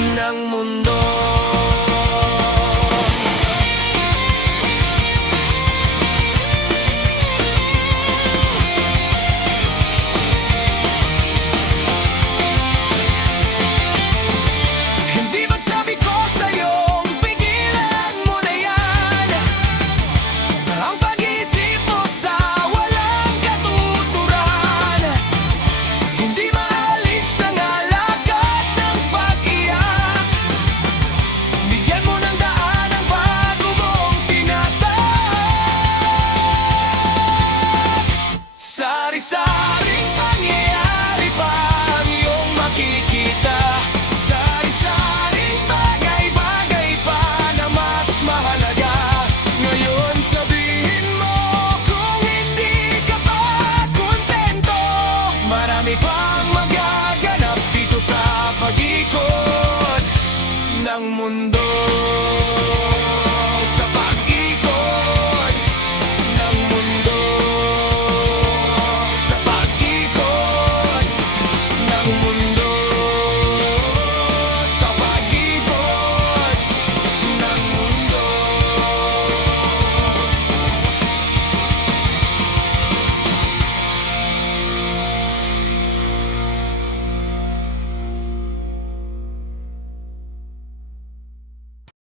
ng mundo. Hindi ba't sabi ko sa'yo, pigilan mo na yan, ang pag-iisip mo sa walang katuturan. Hindi maalis ng alakad ng pag-iyak, bigyan mo ng daan ang bago mong tinatak. Sari-saring pangyayari pa ang iyong makikita, sari-saring bagay-bagay pa na mas mahalaga. Ngayon sabihin mo kung hindi ka pa kontento, marami pang magaganap dito sa pag-ikot ng mundo.